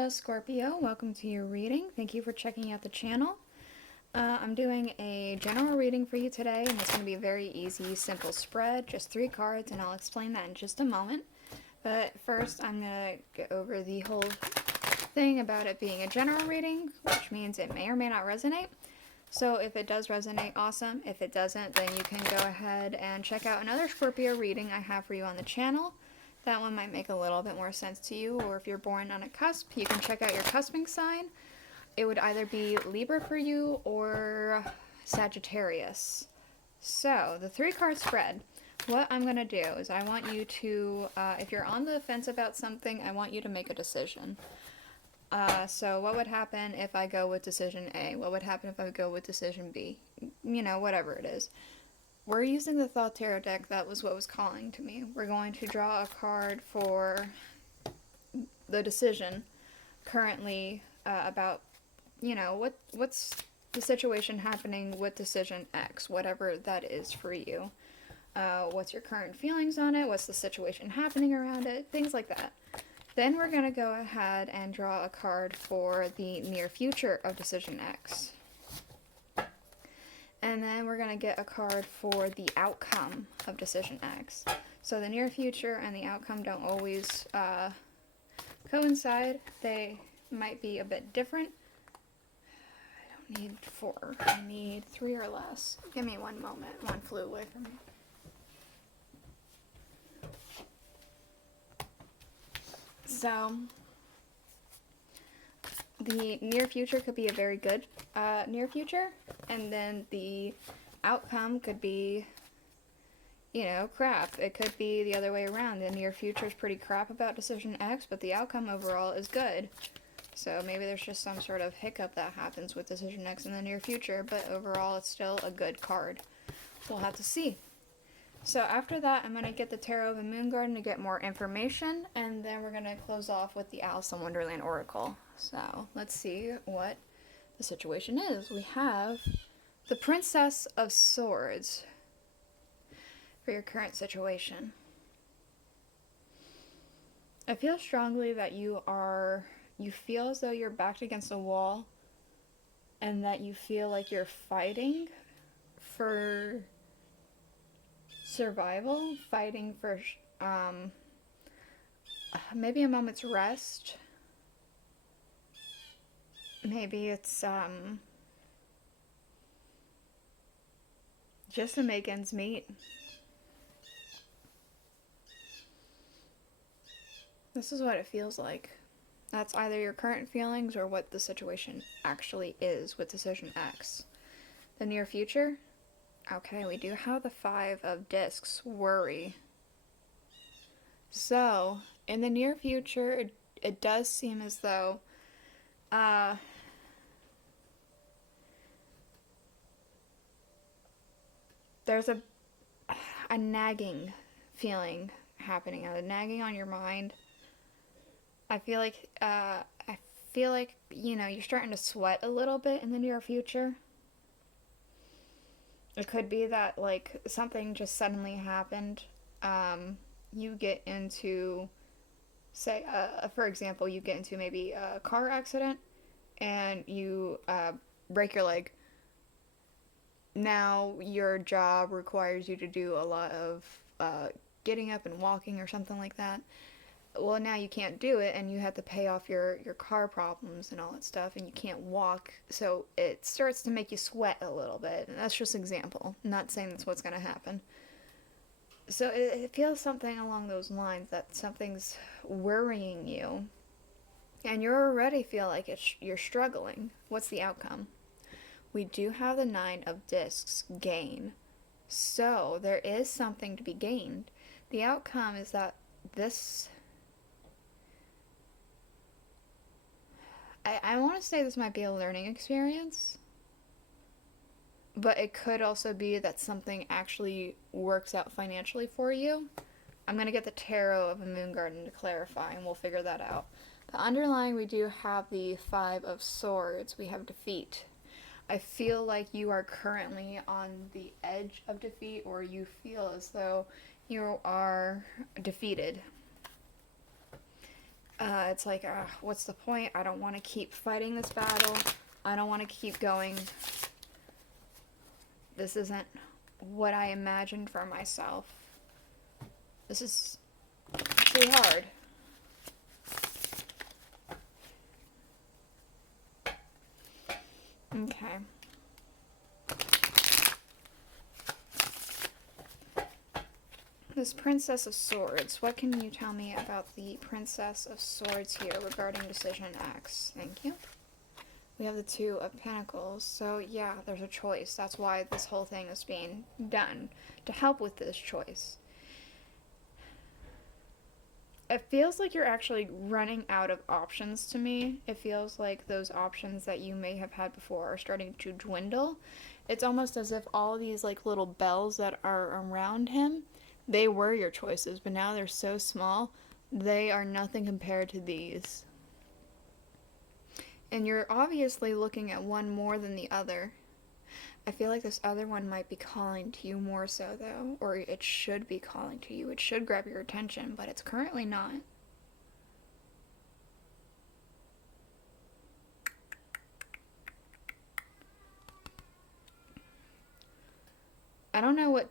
Hello Scorpio, welcome to your reading. Thank you for checking out the channel. I'm doing a general reading for you today, and it's going to be a very easy, simple spread, just 3 cards, and I'll explain that in just a moment. But first, I'm going to go over the whole thing about it being a general reading, which means it may or may not resonate. So if it does resonate, awesome. If it doesn't, then you can go ahead and check out another Scorpio reading I have for you on the channel. That one might make a little bit more sense to you, or if you're born on a cusp, you can check out your cusping sign. It would either be Libra for you or Sagittarius. So, the 3-card spread. What I'm going to do is I want you to, if you're on the fence about something, I want you to make a decision. So what would happen if I go with decision A? What would happen if I go with decision B? You know, whatever it is. We're using the Thoth Tarot deck. That was what was calling to me. We're going to draw a card for the decision currently about, you know, what's the situation happening with decision X, whatever that is for you. What's your current feelings on it? What's the situation happening around it? Things like that. Then we're going to go ahead and draw a card for the near future of decision X. And then we're going to get a card for the outcome of decision X. So the near future and the outcome don't always coincide. They might be a bit different. I don't need 4. I need 3 or less. Give me one moment. One flew away from me. So the near future could be a very good near future, and then the outcome could be, you know, crap. It could be the other way around. The near future is pretty crap about decision X, but the outcome overall is good. So maybe there's just some sort of hiccup that happens with decision X in the near future, but overall it's still a good card. We'll have to see. So after that, I'm going to get the Tarot of the Moon Garden to get more information, and then we're going to close off with the Alice in Wonderland Oracle. So let's see what the situation is. We have the Princess of Swords for your current situation. I feel strongly that you feel as though you're backed against a wall, and that you feel like you're fighting for survival, fighting for maybe a moment's rest. Maybe it's just to make ends meet. This is what it feels like. That's either your current feelings or what the situation actually is with decision X. The near future. Okay, we do have the 5 of Discs, worry. So, in the near future, it does seem as though there's a nagging feeling happening, a nagging on your mind. I feel like, you know, you're starting to sweat a little bit in the near future. It could be that, like, something just suddenly happened. You get into, say, for example, you get into maybe a car accident and you break your leg. Now your job requires you to do a lot of getting up and walking or something like that. Well, now you can't do it, and you have to pay off your car problems and all that stuff, and you can't walk, so it starts to make you sweat a little bit. And that's just an example. I'm not saying that's what's going to happen. So it feels something along those lines, that something's worrying you, and you already feel like you're struggling. What's the outcome? We do have the 9 of Discs, gain. So there is something to be gained. The outcome is that this... I want to say this might be a learning experience, but it could also be that something actually works out financially for you. I'm going to get the Tarot of a Moon Garden to clarify, and we'll figure that out. The underlying, we do have the 5 of Swords. We have defeat. I feel like you are currently on the edge of defeat, or you feel as though you are defeated. It's like, what's the point? I don't want to keep fighting this battle. I don't want to keep going. This isn't what I imagined for myself. This is too hard. Okay. This Princess of Swords. What can you tell me about the Princess of Swords here regarding Decision X? Thank you. We have the Two of Pentacles. So yeah, there's a choice. That's why this whole thing is being done, to help with this choice. It feels like you're actually running out of options to me. It feels like those options that you may have had before are starting to dwindle. It's almost as if all these like little bells that are around him, they were your choices, but now they're so small, they are nothing compared to these. And you're obviously looking at one more than the other. I feel like this other one might be calling to you more so, though, or it should be calling to you. It should grab your attention, but it's currently not. I don't know what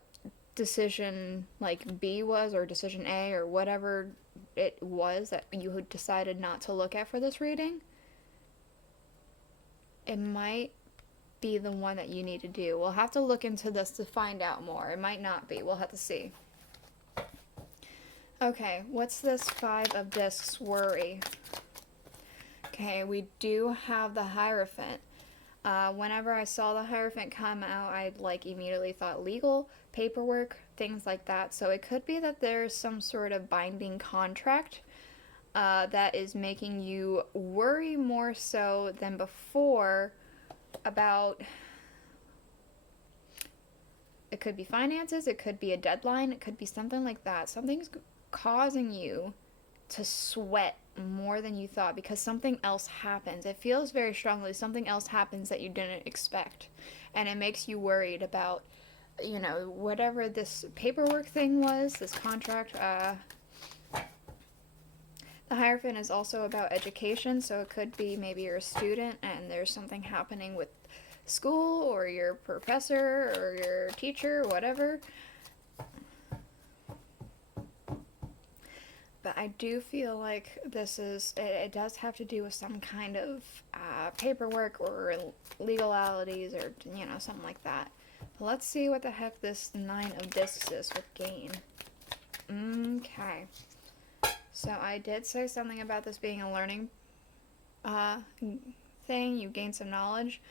decision like B was, or decision A, or whatever it was that you had decided not to look at for this reading. It might be the one that you need to do. We'll have to look into this to find out more. It might not be. We'll have to see. Okay, what's this Five of Discs worry? Okay, we do have the Hierophant. Whenever I saw the Hierophant come out, I like immediately thought legal, paperwork, things like that. So it could be that there's some sort of binding contract that is making you worry more so than before about, it could be finances, it could be a deadline, it could be something like that. Something's causing you to sweat more than you thought because something else happens. It feels very strongly something else happens that you didn't expect, and it makes you worried about, you know, whatever this paperwork thing was, this contract. The Hierophant is also about education, so it could be maybe you're a student and there's something happening with school or your professor or your teacher, whatever. But I do feel like this is, it does have to do with some kind of paperwork or legalities or, you know, something like that. But let's see what the heck this Nine of Discs is with gain. Okay. So I did say something about this being a learning thing. You gain some knowledge.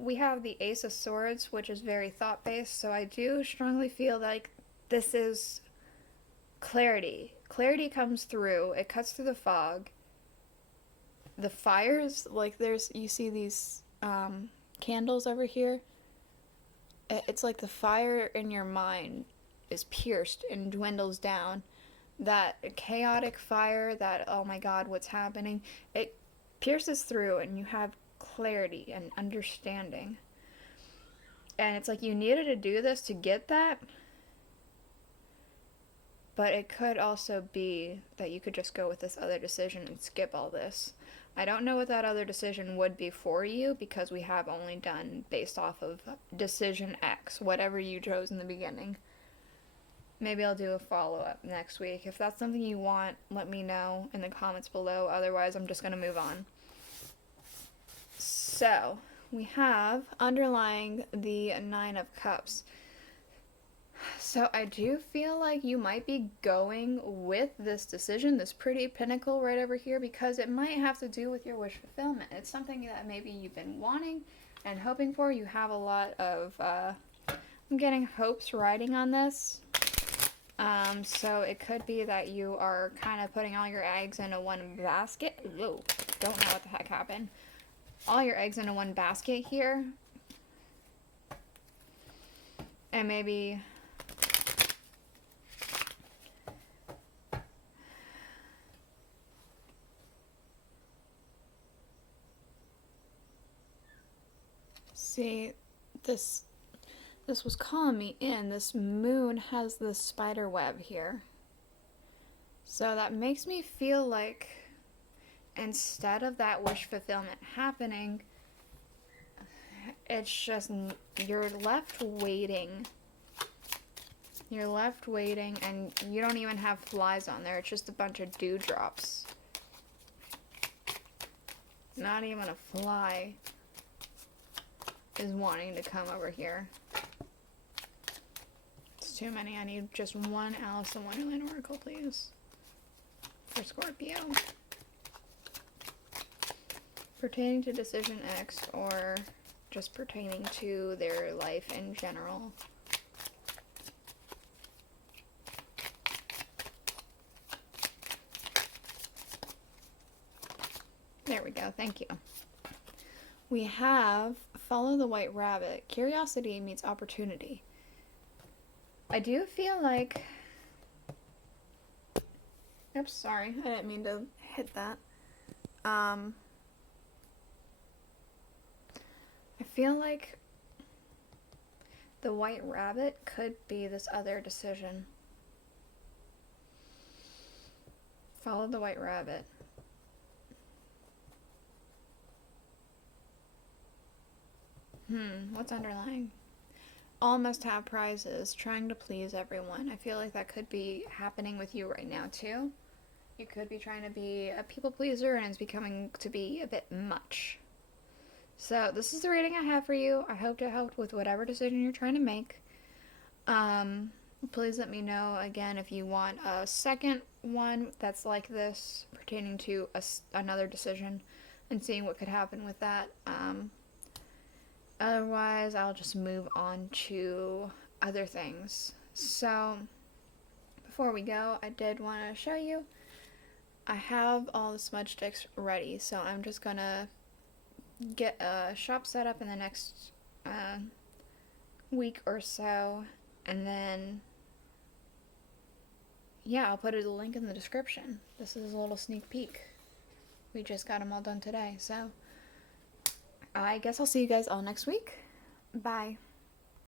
We have the Ace of Swords, which is very thought-based. So I do strongly feel like this is clarity. Clarity comes through. It cuts through the fog. The fires, like there's, you see these candles over here. It's like the fire in your mind is pierced and dwindles down. That chaotic fire, that, oh my god, what's happening, it pierces through and you have clarity and understanding. And it's like you needed to do this to get that, but it could also be that you could just go with this other decision and skip all this. I don't know what that other decision would be for you because we have only done based off of decision X, whatever you chose in the beginning. Maybe I'll do a follow-up next week. If that's something you want, let me know in the comments below. Otherwise, I'm just going to move on. So, we have underlying the Nine of Cups. So, I do feel like you might be going with this decision, this pretty pinnacle right over here, because it might have to do with your wish fulfillment. It's something that maybe you've been wanting and hoping for. You have a lot of, I'm getting hopes riding on this. So it could be that you are kind of putting all your eggs into one basket. Whoa, don't know what the heck happened. All your eggs into one basket here. And maybe see, this was calling me in. This moon has this spider web here. So that makes me feel like instead of that wish fulfillment happening, it's just you're left waiting. You're left waiting, and you don't even have flies on there. It's just a bunch of dewdrops. Not even a fly is wanting to come over here. It's too many. I need just one Alice in Wonderland oracle, please. For Scorpio. Pertaining to Decision X, or just pertaining to their life in general. There we go, thank you. We have Follow the White Rabbit. Curiosity meets opportunity. I do feel like... Oops, sorry, I didn't mean to hit that. I feel like the White Rabbit could be this other decision. Follow the White Rabbit. What's underlying? All must have prizes, trying to please everyone. I feel like that could be happening with you right now, too. You could be trying to be a people pleaser, and it's becoming to be a bit much. So, this is the reading I have for you. I hope to help with whatever decision you're trying to make. Please let me know, again, if you want a second one that's like this, pertaining to another decision, and seeing what could happen with that. Otherwise, I'll just move on to other things. So, before we go, I did want to show you, I have all the smudge sticks ready, so I'm just gonna get a shop set up in the next week or so, and then, yeah, I'll put a link in the description. This is a little sneak peek. We just got them all done today, so... I guess I'll see you guys all next week. Bye.